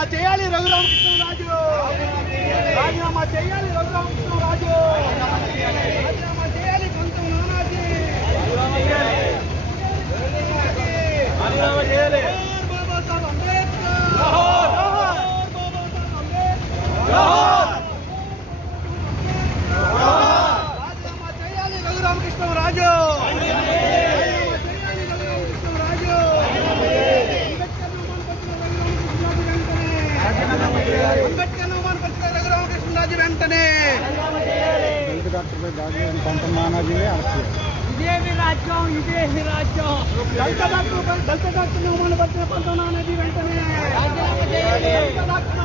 రాజీనామా చేయాలి రఘురామకృష్ణరాజు. రాజీనామా చేయాలి రఘురామకృష్ణరాజు. రాజీనామా చేయాలి పంతం నానాజీ. రాజీనామా చేయాలి. బాబాసాహెబ్ అంబేద్కర్. బాబాసాహెబ్ అంబేద్కర్. రాజీనామా చేయాలి రఘురామకృష్ణరాజు. అంబేద్కర్ అవమానపరిచిన రఘురామకృష్ణరాజు వెంటనే. పంతం నానాజీని అరెస్ట్ చేయాలి. ఇదేమి రాజ్యం, ఇదేమి రాజ్యం. దళిత డాక్టర్ అవమానపరిచిన పంతం నానాజీ వెంటనే. దళిత డాక్టర్